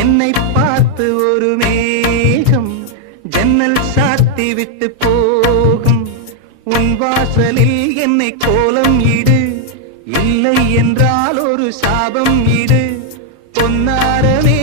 என்னை பார்த்து ஒரு மேகம் ஜன்னல் சாத்தி விட்டு போகும். உன் வாசலில் என்னை கோலம் இடு, இல்லை என்றால் ஒரு சாபம் இடு. பொன்னாரமே